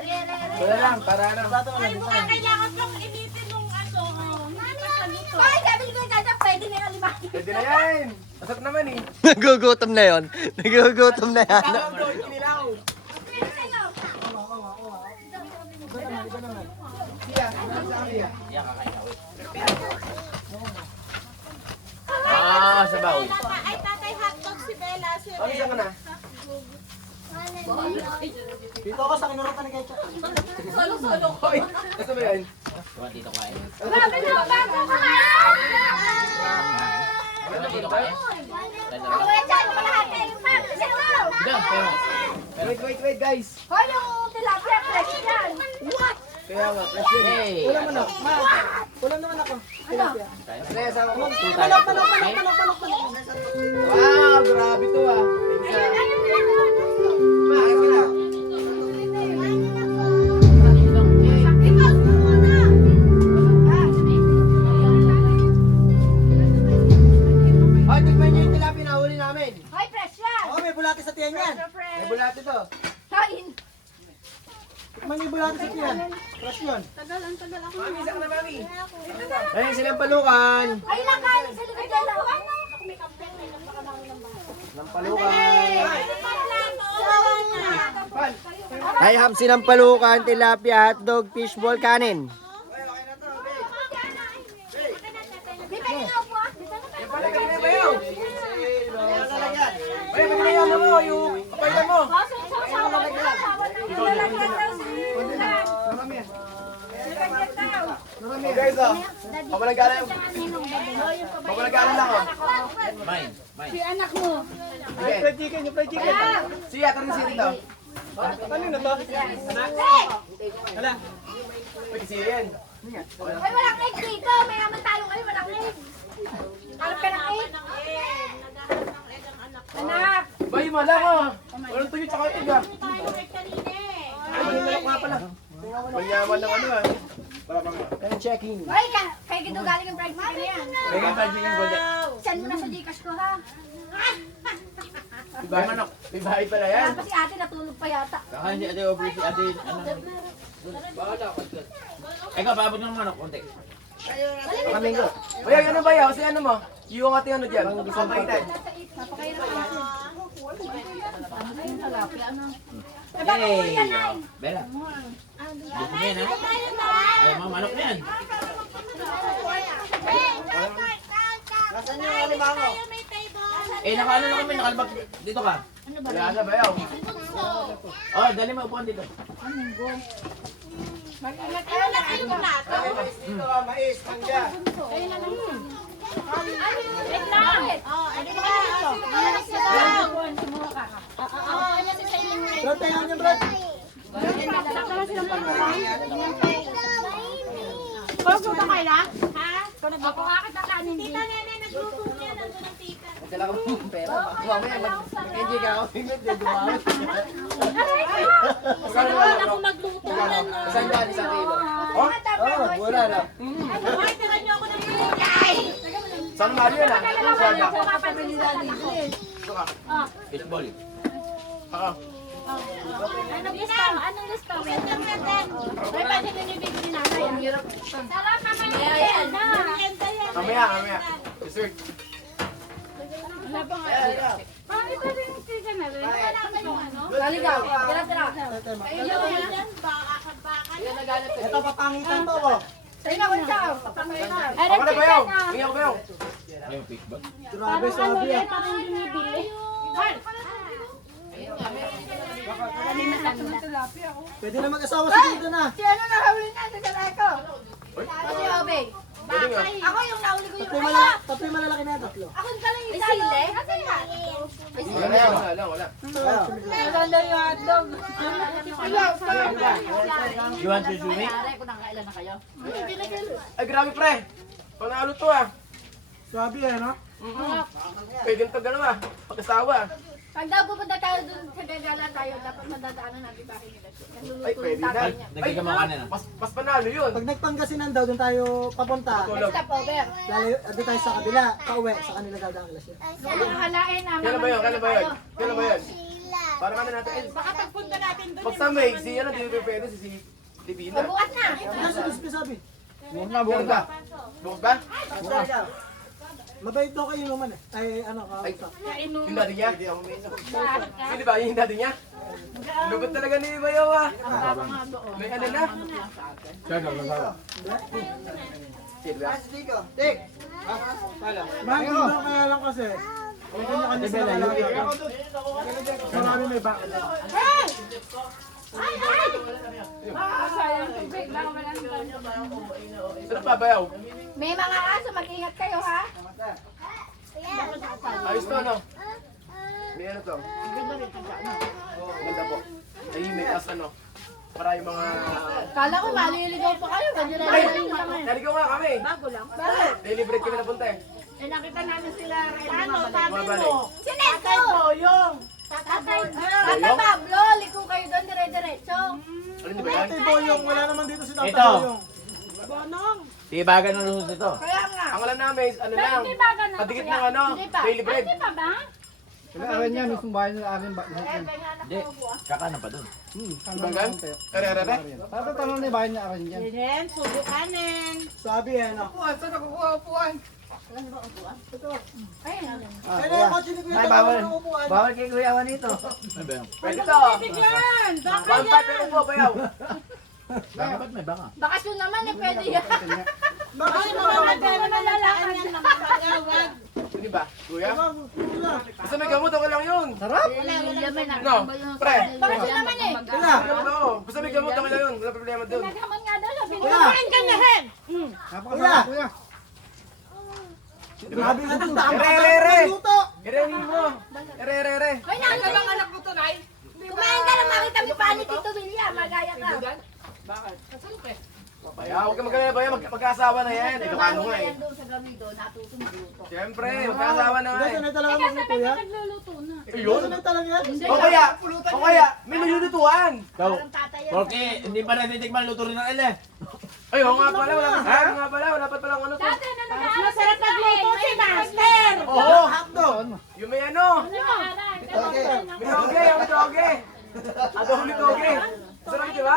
Wala lang, para ano. Ay, mukha kailangan pang initin nung ano. Hindi pa sa luto. Ay, sabi ko kaya pwede na yung lima. Pwede na yan. Masarap naman eh. Nagugutom na yon. Nagugutom na yan. Tawag doon, kinilaw. Siya, sa Siya. Ah, sabaw. Ay, tatay hotdog si Bella. Si Oh, isa ka na. Dito ako sa kinurutan ni Kecha. Solo-solo ko. Hoy, ito ba yan? Grabe na, bago ka Ano dito kayo? Ako na dyan, ako lahat na yung Wait, guys. Hoy, yung tilapia, fresh yan. What? Kaya nga, fresh yun eh. Ulam ano? Ulam naman ako. Tilapia. Kaya sama ko. Manok. Wow, grabe to ah. Maaari ko na. Hoy, tikman niyo yung tilapia na huli namin. Hoy, fresh yan. Oo, may bulati sa tiyan yan. May bulate to. Kain. May bulati sa tiyan. Fresh yun. Mami, isa ka na, mami. Ayun, silang palukan. Ay, lang kain sa likod yan. Silang palukan. Pan. I have sinampalukan, tilapia, hotdog, fishball, kanin. Di ba yung upo? Palagay na ba yun? Ay, pwede na yan mo, yung kapalitan mo. Marami yan. Marami yan. Guys, oh. Pabalagalan yung... Pabalagalan lang, oh. Si anak mo. Sige. Fried chicken, yung fried chicken. Sige, ito rin si dito. Ano na to? Hala. Pwede siya yan. Ay, walang egg dito. May naman talo kayo, walang egg. Alam ka ng egg? Anak. Bay, malang, oh. Walang tuyo tsaka egg, ah. tayo kay kanina eh. Ay, yung malak nga pala. Manyaman ng ano, ah. Kaya checking. Ay, kaya gito galing yung fried chicken yan. May kang fried chicken golden. Send mo na sa Gcash ko, ha? Iba manok. May bahay pala yan. Kaya pa si ate natulog pa yata. Hindi, ate, over si ate, ano. Ikaw, paabot ng manok, konti. Kaming ko. Uy, ano ba yaw? Si ano mo? Yung ating ano dyan? Kapaitan. Papakain na ako. Hey! Bella. Gusto mo yan, ha? Ay, mga manok na yan. Nasaan yung alimango? May table. Eh, nakaano na kami, nakalabag. Dito ka. Wala na ba yaw? Oh, dali mo upuan dito. Ano na kayo nato? Mais dito, ah. Mais, mangga. Wait lang. Oh, ano ba? Brad, tayo niya, Brad. Gusto ba kayo na? Ha? Ako akit na kanin din. Tita Nene, nagluto niya. Nandun ang tita. Dala ko ng pera. Mamaya, mag-enjoy ka ako. Hindi, dumawit. Wala ako magluto na no. Isang daan, isang kilo. Oh, wala na. Ay, tira niyo ako ng gulay. San Mario na. Saga. Ito ka. Fishball. Oo. Anong gusto? Anong gusto? Ay, pwede ko niyo bigyan na kaya. Sarap naman yan. Merienda yan. Mamaya. Dessert. Bakit pa rin chicken na rin? Laligaw. Tira. Kayo yan, baka. Ito, papangitan to, oh. Sa'yo na kung siya. Ako na ba yaw? Tingnan ko ba yaw? Yung fishball. Grabe, sabi ah. Parang binibili. Pwede na mag-asawa si Tito na. Si ano nahuli na sa galay ko? Si Obey. Pwede nga. Ako yung nahuli ko yung Tatlo yung malalaki na tatlo. Ako yung pala yung isa. Kasi nga. Wala na yaw. Wala. Maganda yung hotdog. You want sushumi? Ay, grabe pre. Panalo to ah. Sabi eh, no? Pwede ito gano'n ah. Pag-asawa. Pag daw pupunta tayo dun sa gagala tayo, dapat madadaanan natin pa rin nila. Ay, pwede na. Dagdag ka makanin, ha? Mas panalo yun. Pag nagpangasinan daw, doon tayo papunta. Tulog. Stop over. Doon tayo sa kabila, pauwi, sa kanila dadaan alas yun. Yung halain namin. Kailan ba yun? Para ka na natin. Baka pagpunta natin Pag sa May, si ano, di ba pwede si Divina. Bukas na. Ano sa sabi? Bukas ba? Bukas ba? Mabait daw kayo naman eh. Ay, ano ka? Ay, yung daddy niya? Hindi ba yung daddy niya? Lubot talaga ni Bayaw ah. May ano na? Mahal ko daw kaya lang kasi. Kung kanya-kanya sila kailangan. Marami may bakit. Sarap pa Bayaw? May mga aso, mag-ingat kayo ha. Ayos to ano? May ano to? Ganda po. Ay, may as ano? Para yung mga... Kala ko maliligaw pa kayo. Ganyan na Ay! lang kami. Naligaw nga kami. Bago lang. Bakit? Daily break kami napunta eh. Eh nakita namin sila rin. Ano, sabi Bumabalik. mo? Sineto! Boyong. Tatay Pablo, liko kayo doon, dire-diretso. Ano di ba yan? Ate Boyong, wala naman dito si Tata Ito. Boyong. Bonong. Tibagan ng lusos ito. Kaya nga. Ang alam namin, ano lang, Hindi ba ganun? patikit ng ano, Hindi pa. daily break. Hindi pa ba? Kailangan niya, mismong bahay nila akin ba? Eh, kaya nga Hindi. Kakana pa dun. Ibanggan? Ere-ere? Tatanong na yung bahay niya akin yan. Yan, subukanin. Sabi ano? Ayun. Ay, na yung kotse ni Kuya Tata ng upuan. Bawal kay Kuya Juan ito. Ano ba yun? Pwede to. Yan, baka 1-5 pero po, Bayaw. Baka ba't may baka? Bakasyon naman eh, pwede yan. Bakit Ay, si mga Mama madama nalalakad yan naman kagawad. Hindi ba? Kuya? Wala. Basta may gamot, okay lang yun. Sarap. No, pre. Bakasyon naman eh. Wala. Oo, basta may gamot, okay lang yun. Wala problema dun. Nagaman nga daw, sabi ko. Wala. Kumain ka na, Hen. Napakasarap, Kuya. Grabe nga ito. Ere-ere. Luto. Irenin mo. Ere-ere. Hoy, nakakabang anak mo to, Nay. Kumain ka lang, makita mo pa ni Tito William, magaya ka. Bayaw, huwag ka magkalala, Bayaw. Magkaasawa na yan. Ito ano nga eh. Yan doon sa gabi doon, natutumuto. Siyempre, magkaasawa na nga Hindi, eh. sanay talaga mo ni Kuya. Nagluluto na. Ayun. Sanay talaga yan. O kaya, may nilulutuan. Ikaw, Parang tatay yan. porque hindi pa natitikman luto rin ng ele. Ay, oo nga pala, wala pa sinabi nga pala. Wala pa palang ano to. Mas masarap nagluto si Master. Oo, Doon. yung may ano. May toge, yung toge. Adobo ni toge. Masarap di ba?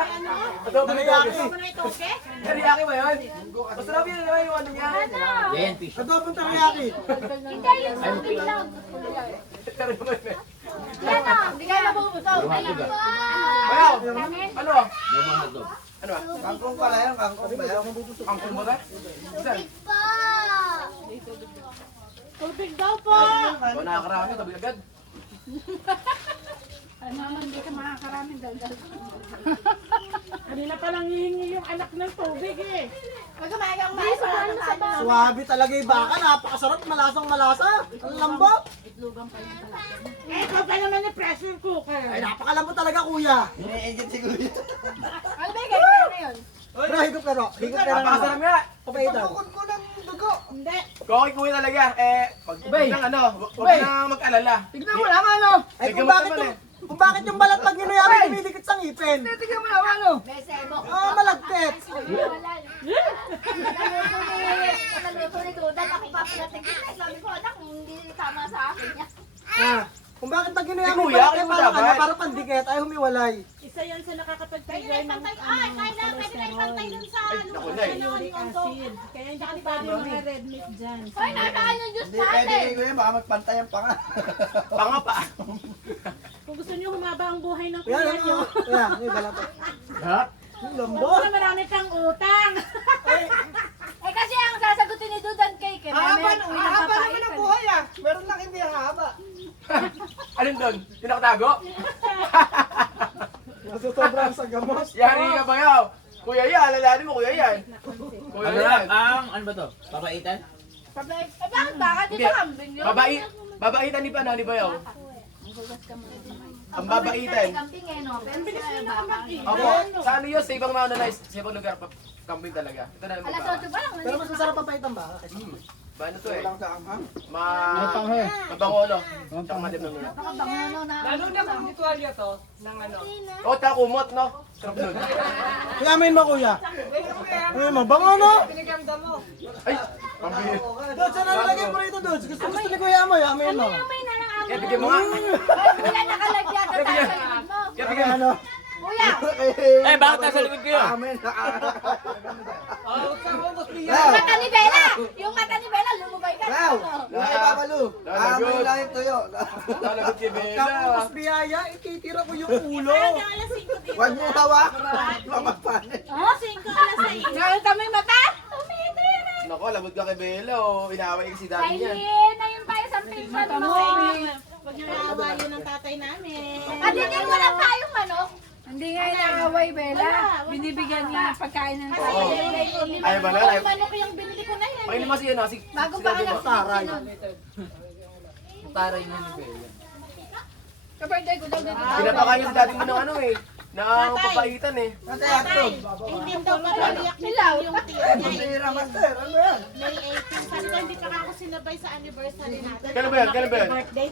Adobo ni toge. Teriyaki ba yun? Masarap yun naman yung ano niya. Yan, fish. Adobong teriyaki. Hindi, yung sabi lang. Pero naman eh. Yan o, hindi kayo mabubusog. Lumapit ka. Bayaw, ano? Lumang na to. Ano ba? Kangkong pala yan, kangkong pala yan. Ang kumbaga? Saan? Tubig daw po. O nakakarami, tabi agad. Ano naman, hindi ka makakaraming daldal. Kanina pa lang hihingi yung anak ng tubig eh. Pag kumain kang mais, wala na tayo. Suwabe talaga yung baka. Napakasarap, malasang malasa. Ang lambot. Eh, ito pa naman yung pressure cooker. Ay, napakalambot talaga, Kuya. Ano ba yung gagawin na yun? Pero higop ka ro. Higop ka Napakasarap nga. Papaitan. Hindi. Koki kuya talaga. Pag nang ano, huwag na mag-alala. Tignan mo naman ano. Ay, May gamot naman eh. kung bakit yung balat pag ninuyamin, dumidikit sa ngipin. Tignan mo naman ano. May sebo. Malagkit. Wala. Nanaluto ni Dudan, ako pa pinatigil. Sabi ko, anak, hindi tama sa akin yan. Kung bakit pag ginuyamin, Eh, kuya, balat ano parang dapat? para pandikit, ay humiwalay. Isa yan sa nakakapag-trigger Kaya ng pantay, ay, kaya pwede na ipantay dun sa ano. naku, Nay. uric acid. Kaya hindi ka pwede yung mga red meat dyan. Hoy, nakaan yung juice natin. baka magpantay ang panga. Panga pa. Kung gusto niyo humaba ang buhay ng Yan, kuya niyo, yan, yung balat. Ha? Yung huwag lambot. na marami kang utang. Eh kasi ang sasagutin ni Dudan kay Kim. Haba naman ang buhay. Meron lang hindi haba. Alin doon? Yung nakatago? Nasusobrang sa gamot. Yari ka Bayaw. Kuya yan, alalahanin mo kuya yan. Kuya Ano yan. ano ba to? Papaitan? Eh bakit baka Hindi. dito kambing yun? Babaitan ni pa ni Bayaw. Ang babaitan. Kambing eh, no? Pero sila baka. Ako, sa ano yun? Sa ibang mga na sa ibang lugar, kambing talaga. Ito na lang Alas magkaka. 8 pa lang. Pero mas masarap ang paitan ba? Ba ano to eh? Walang kaanghang. Mabangolo. Tsaka madim ng ulo. Nakabangano na. Lalo na kung tuwalya to, ng ano. O, takumot, no? Sarap nun. Kuyamin mo, kuya. Kuyamin mo. Bango, no? Pinigamda mo. Ay, pambili. Dudes, ano nalagay mo rito, Dudes? Gusto ni kuya mo, yamin mo. May na lang Kaya bigyan mo nga. Wala nakalagyan na tayo sa likod mo. Kaya bigyan mo. Ano? Kuya! Eh, bakit nasa likod kayo? Amen. Yung mata ni Bella! Yung mata ni Bella, lumubay ka. Wow! Laki Papalu. Amen lang yung tuyo. Lalagot si Bella. Tapos biyaya, ititira ko yung ulo. Huwag mo hawak. Mamapanin. Ngayon kami mata? Nako, lagot ka kay Bella, oh. Inaway ka si daddy niya. Kailin, ayun tayo sa pinsan mo. Huwag niyo naawayin ng tatay namin. Kadinin mo lang tayong manok. Hindi nga inaaway, Bella. Binibigyan niya ng pagkain ng tatay. Ay, ba na? Manok yung binili ko na yan. Ay, naman si ano, si Bago si pa daddy anak mo. si Dixie nun. Taray niya ni Bella. Kapag ko daw dito. Pinapakain niya si daddy mo ng ano eh. Ng papaitan eh. Kasi ato. Hindi daw papaliyak Silaw. yung tiyo niya. Tira, master. Ano yan? May 18. Sabi ko, hindi pa ako sinabay sa anniversary natin. Kailan ba yan? Kailan ba yan? Birthday.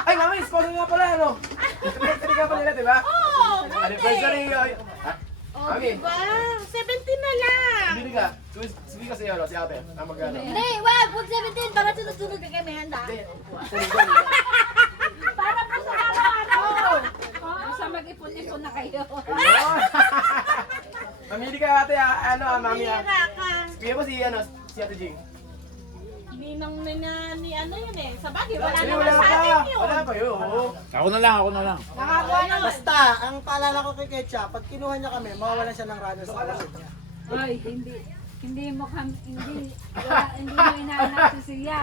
Ay, mami, sponsor nga pala, ano? Anniversary ka pa nila, di ba? Oo! Anniversary, ay. Ha? Mami, Diba? 17 na lang. bili ka. Sige kasi ano, si ate. Ang magkano. Hindi, wag. Huwag 17. Baka sunod-sunod ka kami handa. Para po sa araw-araw. Basta mag-ipon-ipon na kayo. Ayun. Mamili ka ate, ano, mami. Pira ka. Kaya ba si, ano, si ate Jing? Ninong na ni ano yun eh. Sa bagay, wala Hindi, naman wala sa pa. atin yun. Wala pa yun, oo. Ako na lang, ako na lang. Nakakuha na. Basta, ang paalala ko kay Ketcha, pag kinuha niya kami, mawawalan siya ng runner sa kalasot niya. Ay, hindi mo inaanak si Sia.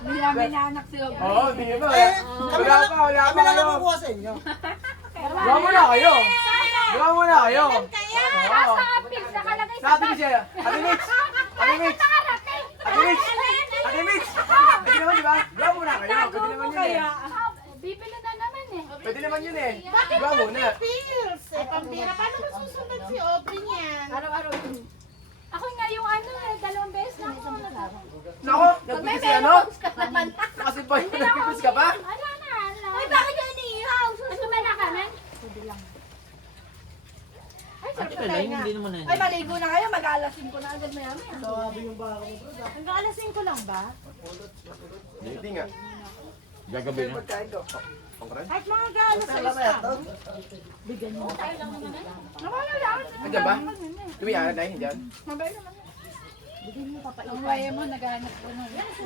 Hindi namin inaanak si Aubrey. Oo, di ba? Kami Wala lang, pa, wala kami pa lang kayo. ang kukuha sa inyo. Gawa mo na kayo. Gawa mo na kayo. Oo. Sa apil, nakalagay Sa ate siya. Ate Mitch. Ate Mitch. Ate Mitch. Ate Mitch. Pwede naman, di ba? Gawa mo na kayo. Pwede naman yun eh. Bibili na naman eh. Pwede naman yun eh. Gawa mo na. Pills. Eh, pambira. Paano masusunod si Aubrey niyan? Araw-araw yun. Ako nga yung ano eh, 2 beses na ako. Nako, Pag may nagpipis si ano? meron, ka naman. Kasi ba yun, nagpipis ka pa? Wala na, wala. Uy, bakit yun inihaw? Susunod na kami? Ay, sarap Ate na Bella, tayo nga. hindi naman na Ay, maligo na kayo. Mag-alasin ko na agad maya. Sabi yung baka mo, bro. Hanggang alas 5 lang ba? Hindi nga. Gagabi na. Pagkain ko. Kahit mga galas sa Alam mo yan, isa. Tom? Nawala lang. Nandiyan ba? Tumiyan na yun dyan. Mabay naman. Ang waya mo, naghahanap ko nung gusto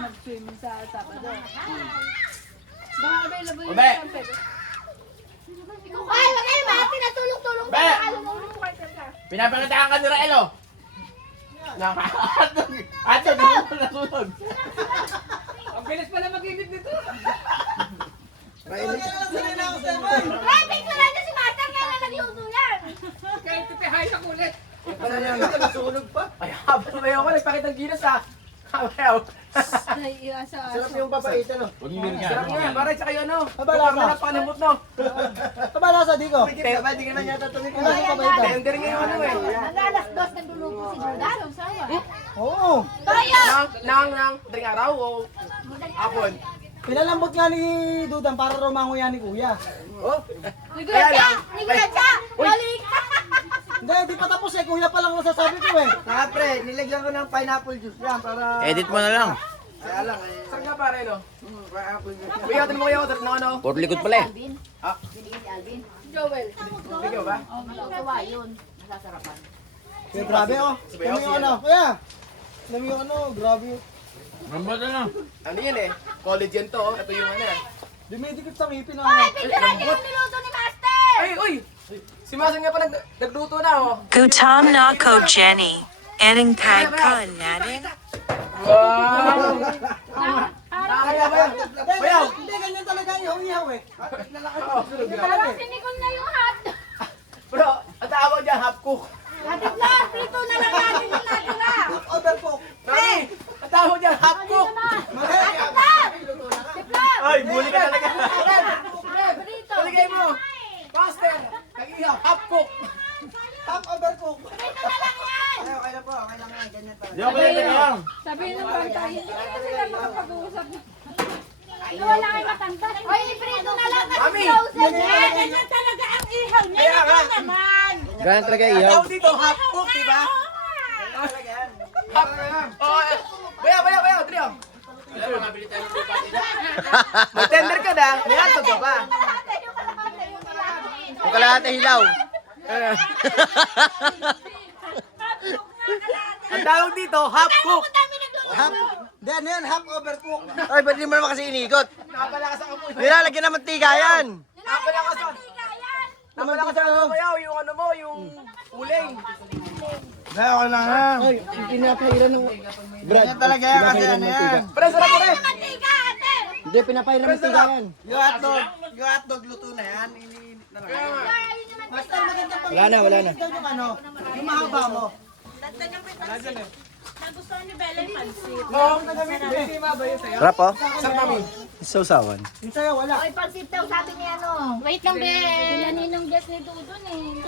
mag-swimming sa Sabado. Baka available yung Obe! camping. Ay, wag kayo ba? Tinatulong-tulong ka. Be! Alam quarter ka. Pinapangitaan ka ni Raelo. Ato, di mo nasunog. Ang bilis pala mag-init nito. Mahilig ka lang sa nila ako sa boy. Ay, picture natin si Marta. Kaya na nagluto yan. Kahit tipihay ka ulit. Ano yan? Nasunog pa. Ay, habang may ako, nagpakitang gilas ha. Ayaw. Ay, asa-asa. Sarap yung papaitan, no? Huwag niyo nga. Sarap nga, para tsaka yun, no? Mabala ka. Parang panamot, no? Kabala sa di ko. Pero ba, di ka na yata tumigil. Ano yung papaitan? Tender nga yung ano eh. Nag-alas 2 nagluluto si Jordan. Oo. Tayo! Nang, daling araw o hapon. Pinalambot nga ni Dudang para rumango yan ni Kuya. Oh, Nigulat ka! Nigulat ka! Balik ka! Hindi, di pa tapos eh. Kuya pa lang masasabi ko eh. Pre, nilagyan ko ng pineapple juice yan para... Edit mo na lang. Kaya lang eh. saan nga pare, no? Pineapple juice. Kuya, tanong mo kayo ng ano? Puro likod pala eh. Ah, Joel. ikaw ba? Gawa yun. Masasarapan. Kuya, grabe oh. Alam mo yung ano, Kuya. Alam mo yung ano, grabe yung... Ramba na lang. Ano yun eh? College yan to, oh. Ito yung ano eh. Dumidikit sa ngipin na Ay, ano. picture natin yung niluto ni Master! Ay, uy! Si Masan nga pa nagluto na, oh. Gutom na ko, Jenny. Anong tag ka, natin? Wow! Nakakaya ba yan? Bayaw! Hindi, ganyan talaga yung ihaw eh. Oo, sunod nga. Parang sinikon na yung hot. Bro, ang tawag dyan, half cook. Natin lang, prito na lang natin yung natira. Overcook. Mami! Ang tawag dyan, half cook. Natin lang! Tiplap! Ay, buli ka talaga. Prito! Taligay mo! Master! Kag-ihaw, half cook. Half overcook. Prito na lang yan! Ay, okay lang po, okay lang yan. Ganyan talaga. Di ako pala lang. Sabihin ng bantay, hindi na sila makapag-uusap. Wala kayo matanda. Ay, prito na lang kasi Mami! frozen Eh, yan! ganyan talaga ang ihaw niya. Kaya nga. Naman! Ganyan talaga Ang iyaw. tawag dito, half cook, di ba? Half oh, bayaw, dali oh. May tender ka na, may hotdog ka pa. Yung kalahati, yung kalahati, yung kalahati. Kalahati hilaw. Ang tawag dito, half cook. Half, then yan, half overcook. Ay, ba't di mo naman kasi inigot? Napalakas ang apoy. Nilalagyan ng mantika yan. Napalakas ang... Napalakas ang lumayaw, yung ano mo, yung uling. Kaya ako na nga. Ay, pinapairan ng... Brad, Yan talaga yan kasi ano yan. Pre, sarap pre. Hindi, pinapairan ng mantika yan. Yung hotdog, luto na yan. Master, maganda pa. Wala na, wala na. Yung ano, yung mahaba mo. Nagustuhan ni Bella yung pansit. Oo, nagamit mo. Sima ba yun sa'yo? Sarap oh. Sarap kami. Sausawan. Yung sa'yo, wala. Oy, pansit daw, sabi ni ano. Wait lang, Be. Naninong guest ni Dudon eh.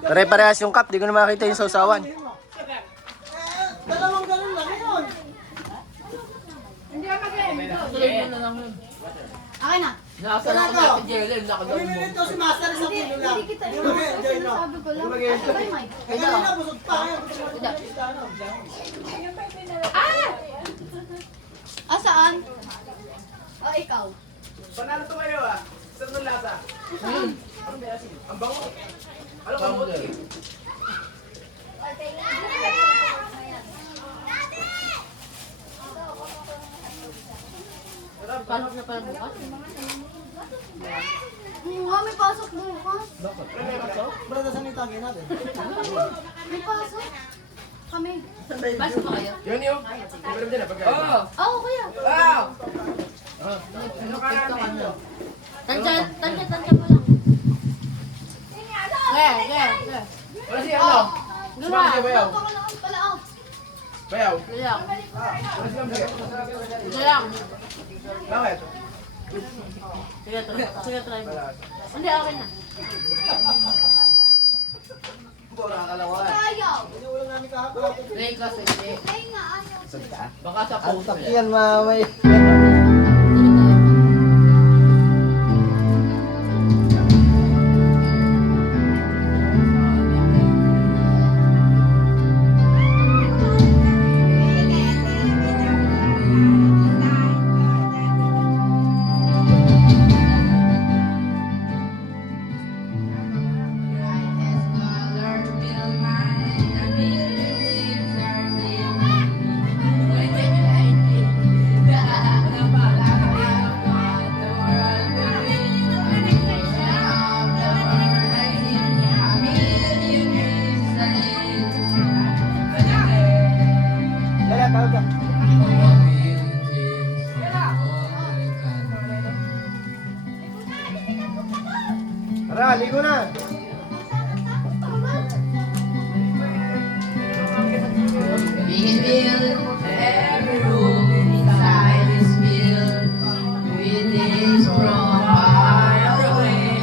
Pare-parehas yung cup, di ko na makita yung sausawan. Dalawang ganun lang yun. Hindi ka mag-end. Akin na. Talaga. Umiminit ko si Master sa kilo lang. Hindi kita Yung mag-enjoy no. sabi ko lang. Asa ba yung mic? Kaya na, busog pa. Ah, saan? Oh, ikaw. Panalo to kayo ah. Saan nung lasa? Ang bango. Ano ka mo? Pasok na pala bukas. May pasok bukas. Brada, saan yung tagay natin? May pasok. Kami. Pasok pa kayo? Yun yung. Meron din ah. Oo. Oo, kuya. Wow. Tansya mo lang. Wala siya ano? Sumama siya bayaw. Ako lang pala, oh. Bayaw. Lang. Wala siya bayaw. Lang. Bakit? Sige, try mo. Hindi, okay na. Ayaw. Play kasi. Ay nga, ayaw. Baka sa post. Yan, mamay. Dala, tawag ka. Tara, ligo na. Every room inside is filled with things from far away.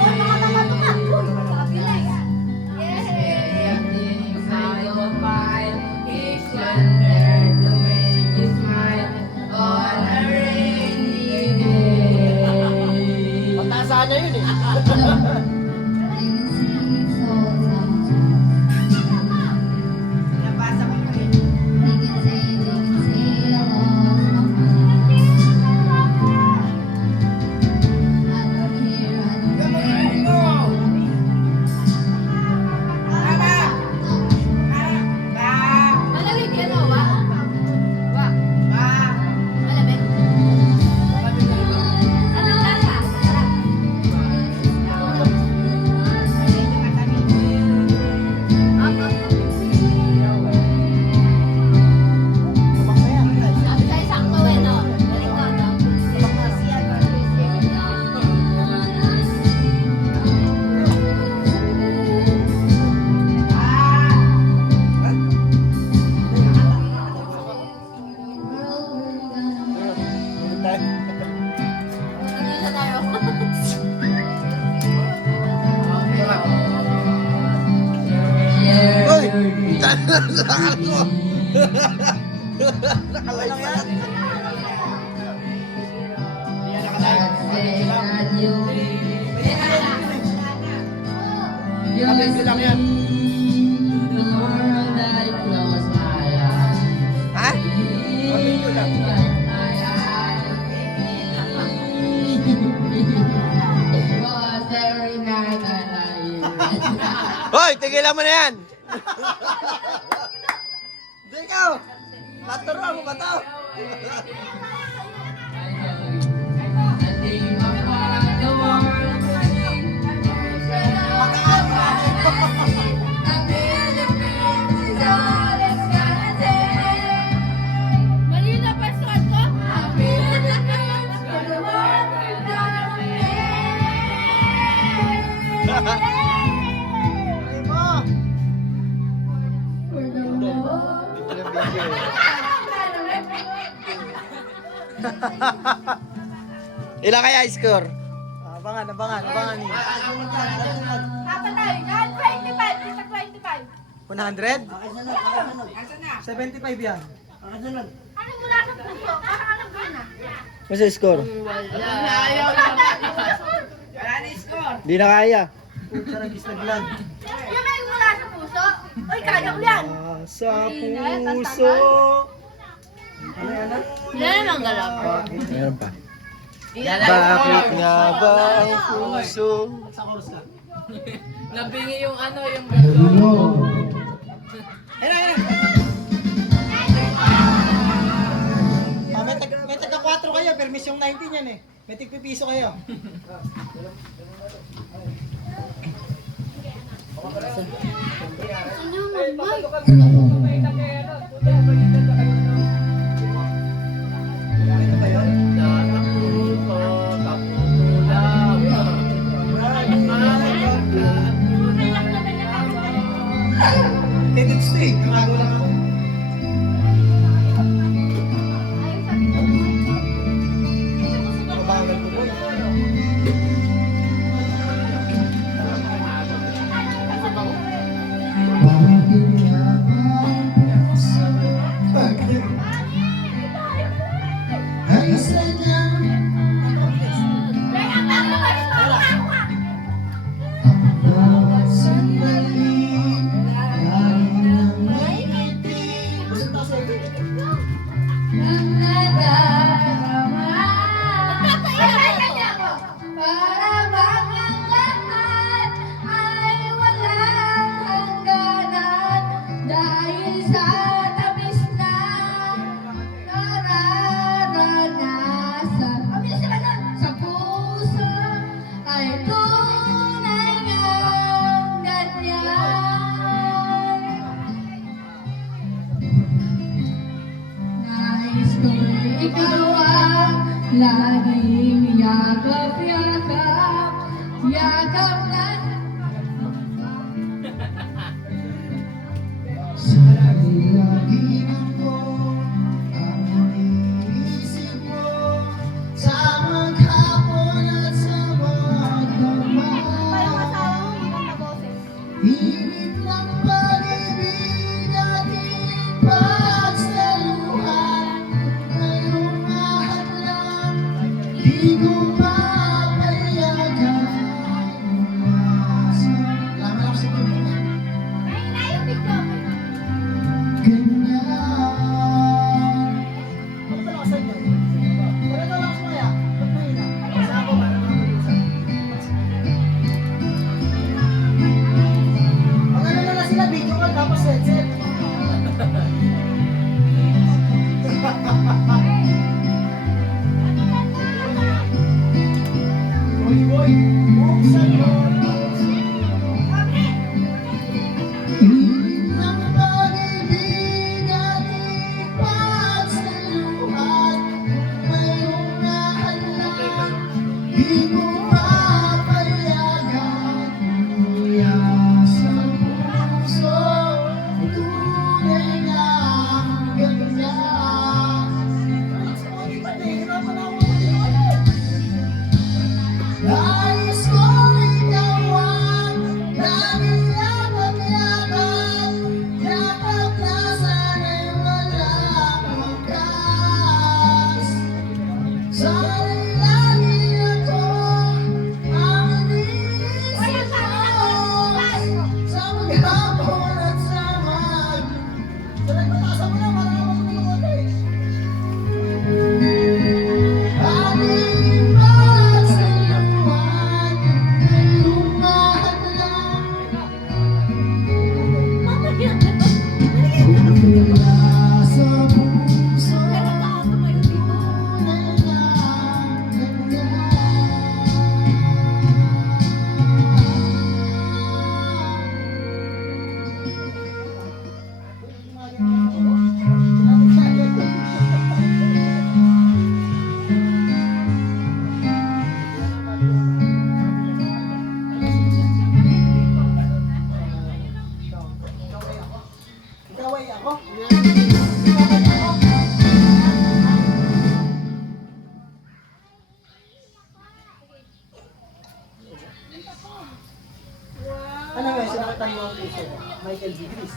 Things I don't mind, it's wonder to make you smile on a rainy day. Pagkasaan na yun eh. Malamig yan, oh, wa? Wa? Malamig? Anong lasa? Sarap. Sabi sa'yo, sakto eh, no? Galing ko, no? Nag-isa tayo. Uy! Nakakal ko! Nakalayo yan. Kabinsi lang yan. Ha? Kabinsi lang. Was every night that I Hoy, tigilan mo na yan! Ikaw! Naturuan mo ba to? Mali na pa suot ko. Ay mo! Ilan kaya score? Abangan ni. Apat tayo. Yan, 25. Isa 25. 100? 75 yan. Ano mula sa puso? Parang alam ko na. Masa score? Di na kaya. Pucha, nag-isnaglag. Yung may mula sa puso. Uy, kaya ko yan. Sa puso. Ano yan na? Meron pa. Bakit nga ba ang puso? Nabingi yung ano, yung gano'n. May taga 4 kayo, permis yung 19 yan eh. May tigpipiso kayo. Edits to eh. Tumago lang ako. Mabagal ko po eh. Kaya bago ba ito? Ako nga. Para bang ang lahat ay walang hangganan dahil sa tamis na nararanasan. Sa puso ay tunay ngang ganyan. Nais ko'y ikaw ang laging yakap-yakap, yakap na. Sa ilaginan ko ang iniisip mo, sa maghapon at sa magdamag. Init ng pag-ibig ating pagsaluhan, ngayong mahadlang, di ko papayagan umasan. Lama lang si Kuya. Ay, na yung video. Ganyan. Ano ba nakasan yun? Wala na lang sumaya. Ba't mahina? Sa ako ba? Ang ano na sila? Ano nga, sinakitan mo ang puso mo? Michael B. Chris.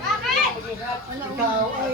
Bakit? Ikaw ay